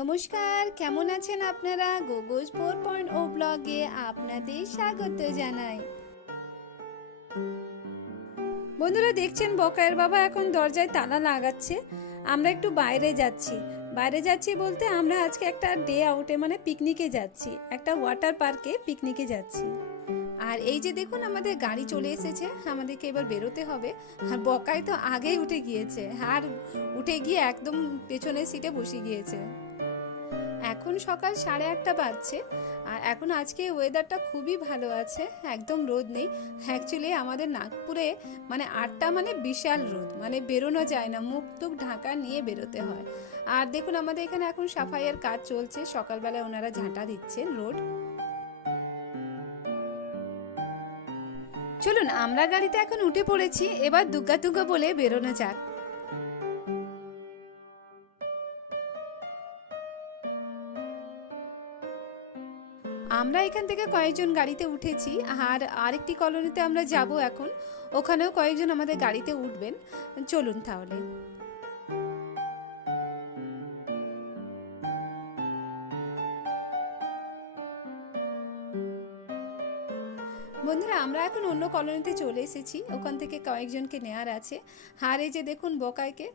নমস্কার, কেমন আছেন আপনারা? গোগোজ 4.0 ব্লগে আপনাদের স্বাগত জানাই। বন্ধুরা, দেখছেন বকায়ের বাবা এখন দরজায় তালা লাগাচ্ছে। আমরা একটু বাইরে যাচ্ছি বলতে আমরা আজকে একটা ডে আউটে মানে পিকনিকে যাচ্ছি, একটা ওয়াটার পার্কে পিকনিকে যাচ্ছি। আর এই যে দেখুন আমাদের গাড়ি চলে এসেছে, আমাদেরকে এবার বেরোতে হবে। আর বকাই তো আগেই উঠে গিয়েছে, আর উঠে গিয়ে একদম পেছনের সিটে বসে গিয়েছে। এখন সকাল 8:30 বাজছে। আর এখন আজকে ওয়েদারটা খুবই ভালো আছে, একদম রোদ নেই। অ্যাকচুয়ালি আমাদের নাগপুরে মানে 8টা মানে বিশাল রোদ, মানে বেরোনো যায় না, মুখ টুক ঢাকা নিয়ে বেরোতে হয়। আর দেখুন আমাদের এখানে এখন সাফাইয়ের কাজ চলছে, সকালবেলায় ওনারা ঝাঁটা দিচ্ছেন রোড। চলুন, আমরা গাড়িতে এখন উঠে পড়েছি, এবার দুগ্গা দুগ্গা বলে বেরোনো যাক। আমরা এখান থেকে কয়েকজন গাড়িতে উঠেছি, আর আরেকটি কলোনিতে আমরা যাব এখন, ওখানেও কয়েকজন আমাদের গাড়িতে উঠবেন। চলুন তাহলে। বন্ধুরা, আমরা এখন অন্য কলোনিতে চলে এসেছি, ওখান থেকে কয়েকজনকে নেওয়ার আছে। আর এই যে দেখুন বকাইকে,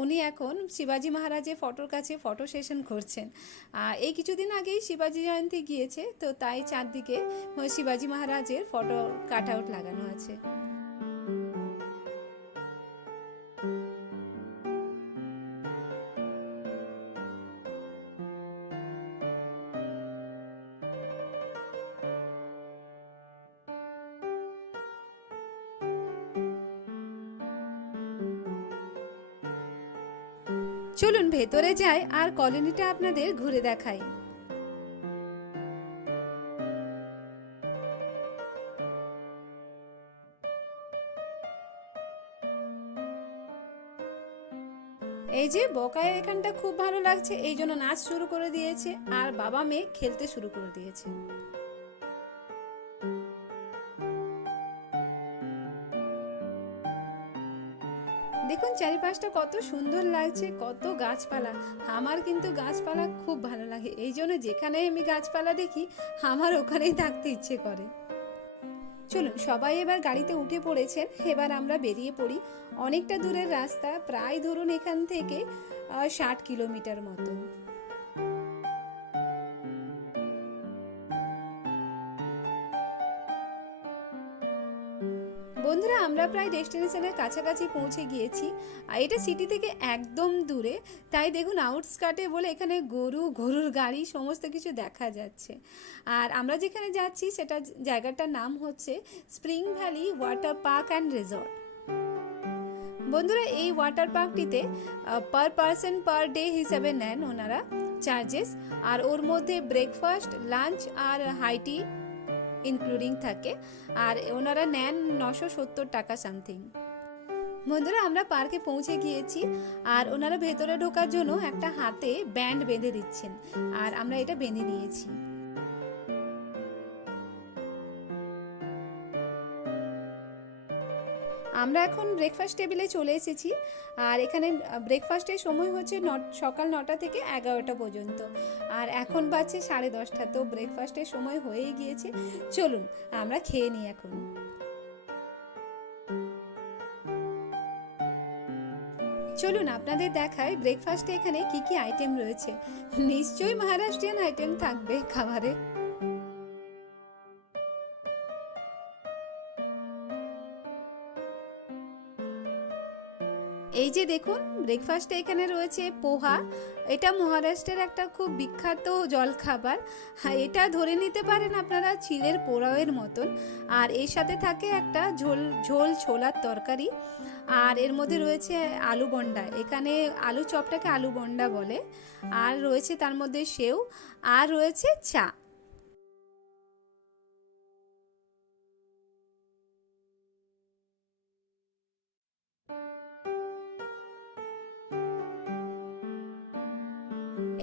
উনি এখন শিবাজি মহারাজের ফটোর কাছে ফটো সেশন করছেন। এই কিছুদিন আগেই শিবাজি জয়ন্তী গিয়েছে, তো তাই চারদিকে শিবাজি মহারাজের ফটো কাট আউট লাগানো আছে। চলুন ভেতরে যাই আর কলোনিটা আপনাদের ঘুরে দেখাই। এই যে বকায়ের এখানটা খুব ভালো লাগছে, এই জন্য নাচ শুরু করে দিয়েছে, আর বাবা মেয়ে খেলতে শুরু করে দিয়েছে। দেখুন চারিপাশটা কত সুন্দর লাগছে, কত গাছপালা। আমার কিন্তু গাছপালা খুব ভালো লাগে, এই জন্য যেখানে আমি গাছপালা দেখি আমার ওখানেই থাকতে ইচ্ছে করে। চলুন, সবাই এবার গাড়িতে উঠে পড়েছেন, এবার আমরা বেরিয়ে পড়ি। অনেকটা দূরের রাস্তা, প্রায় ধরুন এখান থেকে 60 কিলোমিটার মতো। বন্ধুরা, আমরা প্রায় ডেস্টিনেশনের কাছাকাছি পৌঁছে গিয়েছি। আর এটা সিটি থেকে একদম দূরে, তাই দেখুন আউটস্কার্টে বলে এখানে গরুর গাড়ি সমস্ত কিছু দেখা যাচ্ছে। আর আমরা যেখানে যাচ্ছি সেটা জায়গাটার নাম হচ্ছে spring valley water park and resort. বন্ধুরা, এই water পার্কটিতে per person per day হিসাবে নেন ওনারা চার্জেস। আর ওর মধ্যে ব্রেকফাস্ট, লাঞ্চ আর হাইটি ইনক্লুডিং থাকে। আর ওনারা নেন 970 টাকা সামথিং। বন্ধুরা, আমরা পার্কে পৌঁছে গিয়েছি, আর ওনারা ভেতরে ঢোকার জন্য একটা হাতে ব্যান্ড বেঁধে দিচ্ছেন, আর আমরা এটা বেঁধে নিয়েছি। আমরা এখন ব্রেকফাস্ট টেবিলে চলে এসেছি। আর এখানে ব্রেকফাস্টের সময় হচ্ছে সকাল 9টা থেকে 11টা পর্যন্ত। আর এখন বাজছে 10:30, তো ব্রেকফাস্টের সময় হয়েই গিয়েছে। চলুন আমরা খেয়ে নিই এখন। চলুন আপনাদের দেখাই ব্রেকফাস্টে এখানে কি কি আইটেম রয়েছে। নিশ্চয়ই মহারাষ্ট্রিয়ান আইটেম থাকবে খাবারে। এই যে দেখুন ব্রেকফাস্টে এখানে রয়েছে পোহা। এটা মহারাষ্ট্রের একটা খুব বিখ্যাত জলখাবার। হ্যাঁ, এটা ধরে নিতে পারেন আপনারা চিড়ের পোলাওয়ের মতন। আর এর সাথে থাকে একটা ঝোল ঝোল ছোলার তরকারি। আর এর মধ্যে রয়েছে আলু বন্ডা, এখানে আলু চপটাকে আলু বন্ডা বলে। আর রয়েছে তার মধ্যে সেও, আর রয়েছে চা।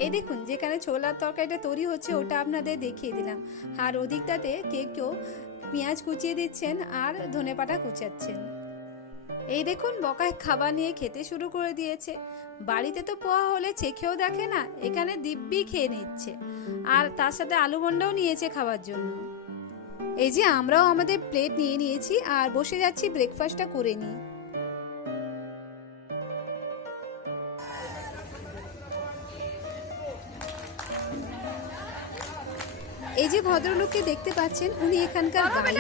এই দেখুন যেখানে ছোলার তরকারিটা তৈরি হচ্ছে ওটা আপনাদের দেখিয়ে দিলাম। আর ওদিকটাতে কেউ কেউ পেঁয়াজ কুচিয়ে দিচ্ছেন আর ধনেপাতা কুচাচ্ছেন। এই দেখুন বকায় খাবার নিয়ে খেতে শুরু করে দিয়েছে। বাড়িতে তো পোহা হলে চেখেও দেখে না, এখানে দিব্যি খেয়ে নিচ্ছে। আর তার সাথে আলু বন্ডাও নিয়েছে খাবার জন্য। এই যে আমরাও আমাদের প্লেট নিয়ে নিয়েছি আর বসে যাচ্ছি ব্রেকফাস্টটা করে নিই। এই যে ভদ্রলোককে দেখতে পাচ্ছেন, উনি এখানকার গাইড।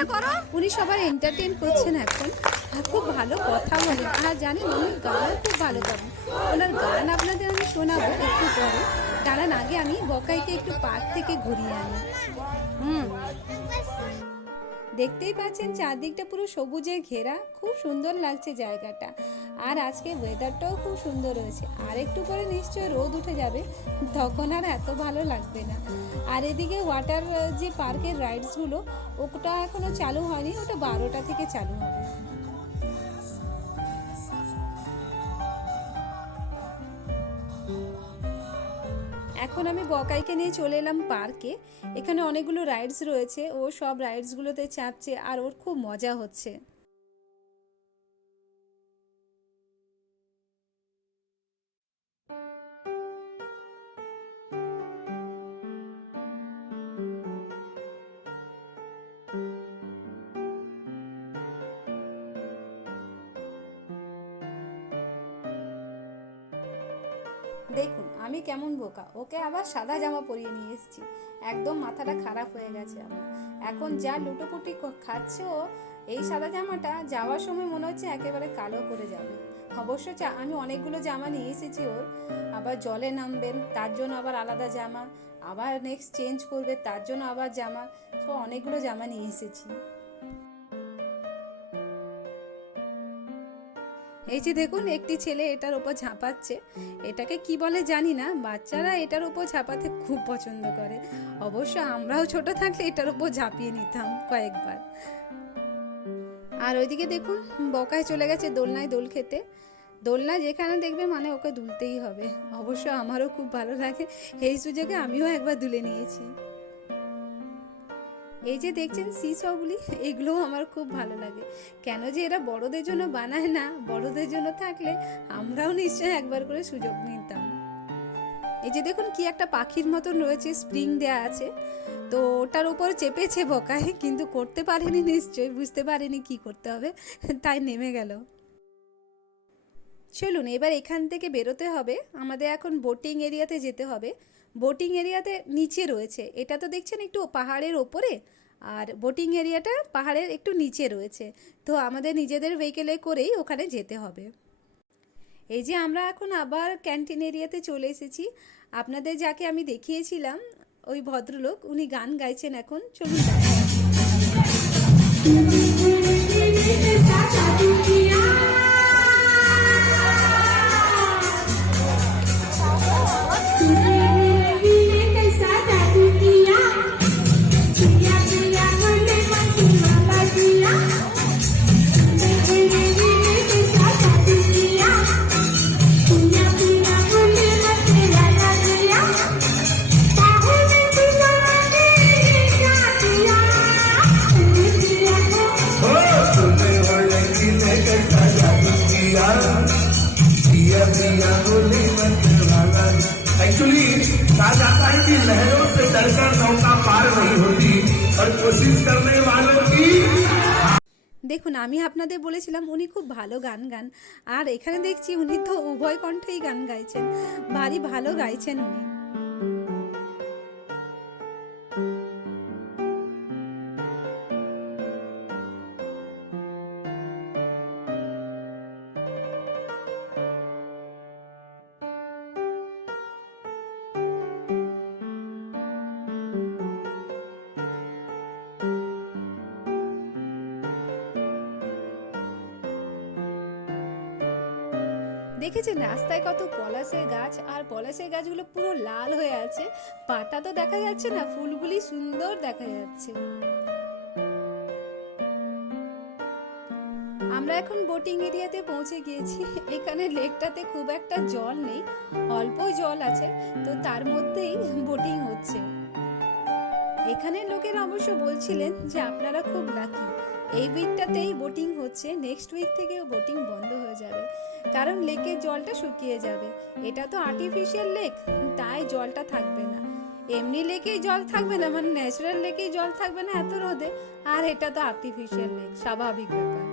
উনি সবার এন্টারটেইন করছেন এখন। আর খুব ভালো কথা বলেন, আর জানেন উনি গান খুব ভালো করেন। ওনার গান আপনাদের আমি শোনাবো একটু পরে। দাঁড়ান, আগে আমি বকাইকে একটু পার্ক থেকে ঘুরিয়ে আনি। দেখতেই পাচ্ছেন চারদিকটা পুরো সবুজে ঘেরা, খুব সুন্দর লাগছে জায়গাটা। আর আজকে ওয়েদারটাও খুব সুন্দর রয়েছে। আর একটু পরে নিশ্চয়ই রোদ উঠে যাবে, তখন আর এত ভালো লাগবে না। আর এদিকে ওয়াটার যে পার্কের রাইডসগুলো, ওটা এখনো চালু হয়নি, ওটা 12টা থেকে চালু হবে। এখন আমি বকাইকে নিয়ে চলে এলাম পার্কে। এখানে অনেকগুলো রাইডস রয়েছে, ও সব রাইডসগুলোতে চাপছে আর ওর খুব মজা হচ্ছে। দেখুন আমি কেমন বোকা, ওকে আবার সাদা জামা পরিয়ে নিয়ে এসেছি। একদম মাথাটা খারাপ হয়ে গেছে আমার। এখন যা লুটোপুটি খাচ্ছে ও, এই সাদা জামাটা যাওয়ার সময় মনে হচ্ছে একেবারে কালো করে যাবে। অবশ্য আমি অনেকগুলো জামা নিয়ে এসেছি ওর। আবার জলে নামবেন তার জন্য আবার আলাদা জামা, আবার নেক্সট চেঞ্জ করবে তার জন্য আবার জামা। তো অনেকগুলো জামা নিয়ে এসেছি। এই যে দেখুন একটি ছেলে এটার উপর ঝাঁপাচ্ছে। এটাকে কি বলে জানি না, বাচ্চারা এটার উপর ঝাঁপাতে খুব পছন্দ করে। অবশ্য আমরাও ছোট থাকলে এটার উপর ঝাঁপিয়ে নিতাম কয়েকবার। আর ওইদিকে দেখুন বকায় চলে গেছে দোলনায় দোল খেতে। দোলনা যেখানে দেখবে মানে ওকে দুলতেই হবে। অবশ্য আমারও খুব ভালো লাগে, এই সুযোগে আমিও একবার দুলে নিয়েছি। এই যে দেখছেন সিসগুলি, এগুলোও আমার খুব ভালো লাগে। কেন যে এরা বড়দের জন্য বানায় না, বড়দের জন্য থাকলে আমরাও নিশ্চয়ই একবার করে সুযোগ নিতাম। এই যে দেখুন কি একটা পাখির মতন রয়েছে, স্প্রিং দেয়া আছে। তো ওটার উপর চেপেছে বকায়, কিন্তু করতে পারেনি, নিশ্চয়ই বুঝতে পারেনি কি করতে হবে, তাই নেমে গেল। চলুন এবার এখান থেকে বেরোতে হবে, আমাদের এখন বোটিং এরিয়াতে যেতে হবে। বোটিং এরিয়াতে নিচে রয়েছে, এটা তো দেখছেন একটু পাহাড়ের ওপরে, আর বোটিং এরিয়াটা পাহাড়ের একটু নিচে রয়েছে। তো আমাদের নিজেদের ভেহিকেলে করেই ওখানে যেতে হবে। এই যে আমরা এখন আবার ক্যান্টিন এরিয়াতে চলে এসেছি। আপনাদের যাকে আমি দেখিয়েছিলাম ওই ভদ্রলোক, উনি গান গাইছেন এখন। চলুন एक्चुअली कहा जाता है कि लहरों से डरकर नौका पार नहीं होती और कोशिश करने वालों की। দেখুন আমি আপনাদের বলেছিলাম উনি খুব ভালো গান গান, আর এখানে দেখছি উনি তো উভয় কণ্ঠেই গান গাইছেন, ভারী ভালো গাইছেন উনি। দেখেছেন রাস্তায় কত পলাশের গাছ, আর পলাশের গাছগুলো পুরো লাল হয়ে আছে। পাতা তো দেখা যাচ্ছে না, ফুলগুলি সুন্দর দেখা যাচ্ছে। আমরা এখন বোটিং এরিয়াতে পৌঁছে গিয়েছি। এখানে লেকটাতে খুব একটা জল নেই, অল্প জল আছে, তো তার মধ্যেই বোটিং হচ্ছে। এখানের লোকেরা অবশ্য বলছিলেন যে আপনারা খুব লাকি, এই উইকটাতেই বোটিং হচ্ছে, নেক্সট উইক থেকে বোটিং বন্ধ হয়ে যাবে, কারণ লেকের জলটা শুকিয়ে যাবে। এটা তো আর্টিফিশিয়াল লেক, তাই জলটা থাকবে না। এমনি লেকেই জল থাকবে না, মানে ন্যাচারাল লেকেই জল থাকবে না এত রোদে, আর এটা তো আর্টিফিশিয়াল লেক, স্বাভাবিক ব্যাপার।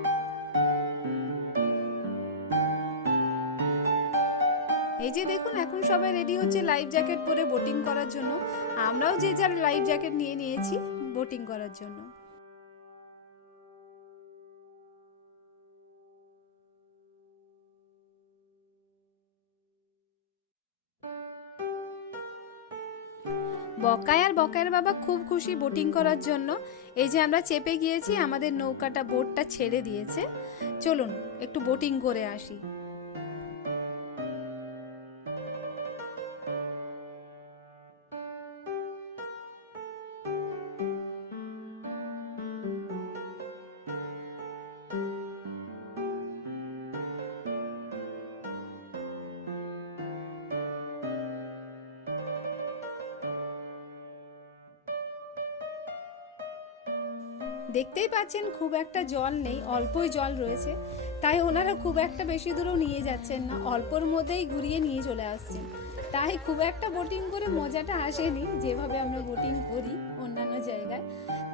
এই যে দেখুন, এখন সবাই রেডি হচ্ছে লাইফ জ্যাকেট পরে বোটিং করার জন্য। আমরাও যে যার লাইফ জ্যাকেট নিয়ে নিয়েছি বোটিং করার জন্য। বকায় আর বকায়ের বাবা খুব খুশি বোটিং করার জন্য। এই যে আমরা চেপে গিয়েছি, আমাদের নৌকাটা বোটটা ছেড়ে দিয়েছে। চলুন একটু বোটিং করে আসি। দেখতেই পাচ্ছেন খুব একটা জল নেই, অল্পই জল রয়েছে, তাই ওনারা খুব একটা বেশি দূরেও নিয়ে যাচ্ছেন না, অল্পর মধ্যেই ঘুরিয়ে নিয়ে চলে আসছেন। তাই খুব একটা বোটিং করে মজাটা আসেনি যেভাবে আমরা বোটিং করি অন্যান্য জায়গায়।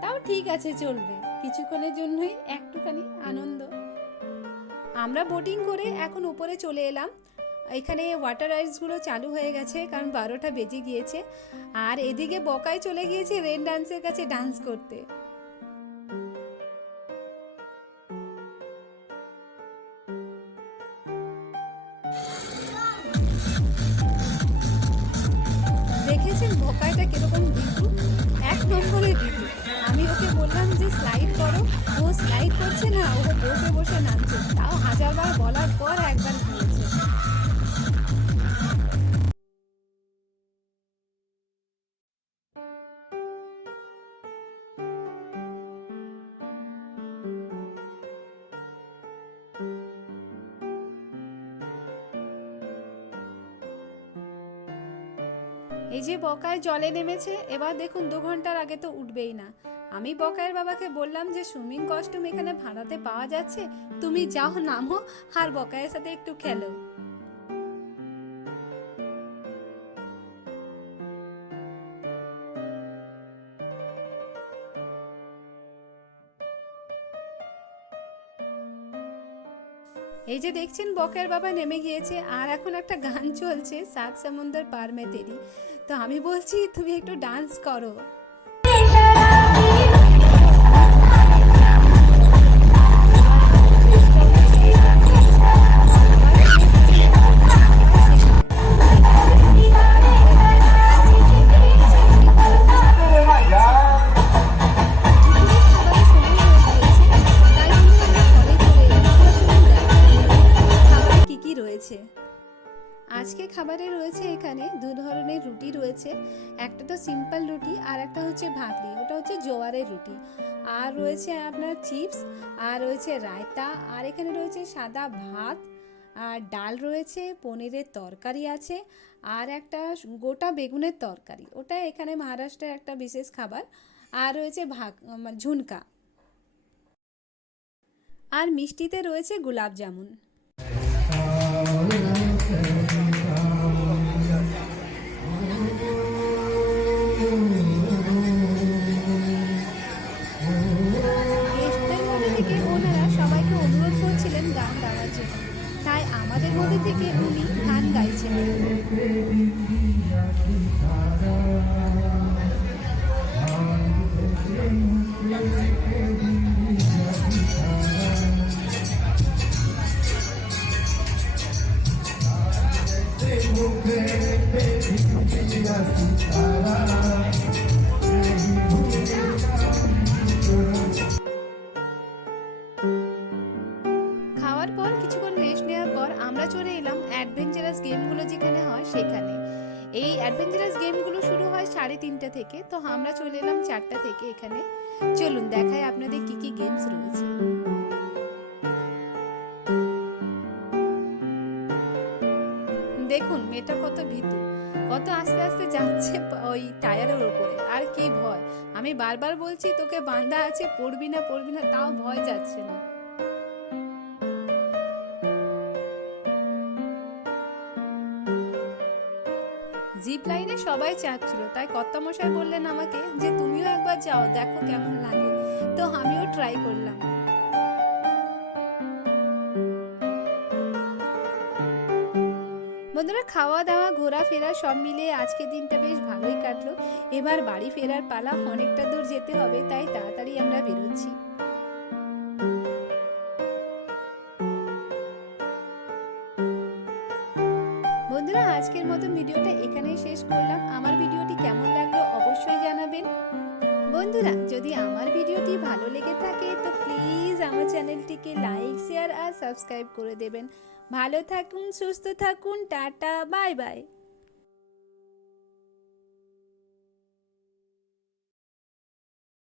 তাও ঠিক আছে, চলবে, কিছুক্ষণের জন্যই একটুখানি আনন্দ। আমরা বোটিং করে এখন উপরে চলে এলাম। এখানে ওয়াটার রাইডসগুলো চালু হয়ে গেছে, কারণ 12টা বেজে গিয়েছে। আর এদিকে বকায় চলে গিয়েছে রেন ডান্সের কাছে ডান্স করতে। দেখেছেন বকাইটা কিরকম বিটু, এক নম্বরে বিটু। আমি ওকে বললাম যে স্লাইড করো, ও স্লাইড করছে না, ও বসে বসে নামছে। তাও হাজারবার বলার পর একবার গিয়েছে। এই যে বকায় জলে নেমেছে, এবার দেখুন 2 ঘন্টার আগে তো উঠবেই না। আমি বকায়ের বাবাকে বললাম যে সুইমিং কস্টিউম এখানে ভাড়াতে পাওয়া যাচ্ছে, তুমি যাও নামো আর বকায়ের সাথে একটু খেলো। এই যে দেখছেন বকের বাবা নেমে গিয়েছে, আর এখন একটা গান চলছে, সাত সমুন্দর পার মে তেরি। তো আমি বলছি তুমি একটু ডান্স করো। আজকে খাবারে রয়েছে এখানে 2 ধরনের রুটি রয়েছে, একটা তো সিম্পল রুটি আর একটা হচ্ছে ভাকরি, ওটা হচ্ছে জোয়ারের রুটি। আর রয়েছে আপনার চিপস, আর রয়েছে রায়তা, আর এখানে রয়েছে সাদা ভাত, আর ডাল রয়েছে, পনিরের তরকারি আছে, আর একটা গোটা বেগুনের তরকারি, ওটা এখানে মহারাষ্ট্রের একটা বিশেষ খাবার। আর রয়েছে ঝুনকা, আর মিষ্টিতে রয়েছে গোলাপ জামুন। গেস্টদের মধ্যে থেকে ওনারা সবাইকে অনুরোধ করছিলেন গান গাওয়ার জন্য, তাই আমাদের মধ্যে থেকে উনি গান গাইছিলেন। খাওয়ার পর কিছুক্ষণ রেস্ট নেওয়ার পর আমরা চলে এলাম অ্যাডভেঞ্চারাস গেমগুলো যেখানে হয় সেখানে। এই অ্যাডভেঞ্চারাস গেমগুলো শুরু হয় 3:30 থেকে, তো আমরা চলে এলাম 4টা থেকে এখানে। চলুন দেখাই আপনাদের কি কি গেমস রয়েছে। দেখুন মেয়েটা কত ভীতু, কত আস্তে আস্তে যাচ্ছে ওই টায়ারের ওপরে। আর কি ভয়, আমি বারবার বলছি তোকে বাঁধা আছে, পড়বি না পড়বি না, তাও ভয় যাচ্ছে না। জিপ লাইনে সবাই চাপছিল, তাই কর্তামশাই বললেন আমাকে যে তুমিও একবার যাও, দেখো কেমন লাগে। তো আমিও ট্রাই করলাম। বন্ধুরা, খাওয়া দাওয়া ঘোরাফেরা সব মিলিয়ে আজকের দিনটা বেশ ভালোই কাটলো। এবার বাড়ি ফেরার পালা, অনেকটা দূর যেতে হবে, তাই তাড়াতাড়ি আমরা বেরোচ্ছি। বন্ধুরা, আজকের মতন ভিডিওটা এখানেই শেষ করলাম। আমার ভিডিওটি কেমন লাগলো অবশ্যই জানাবেন। বন্ধুরা, যদি আমার ভিডিওটি ভালো লেগে থাকে তো প্লিজ আমার চ্যানেলটিকে লাইক, শেয়ার আর সাবস্ক্রাইব করে দেবেন। ভালো থাকুন, সুস্থ থাকুন, টাটা, বাই বাই।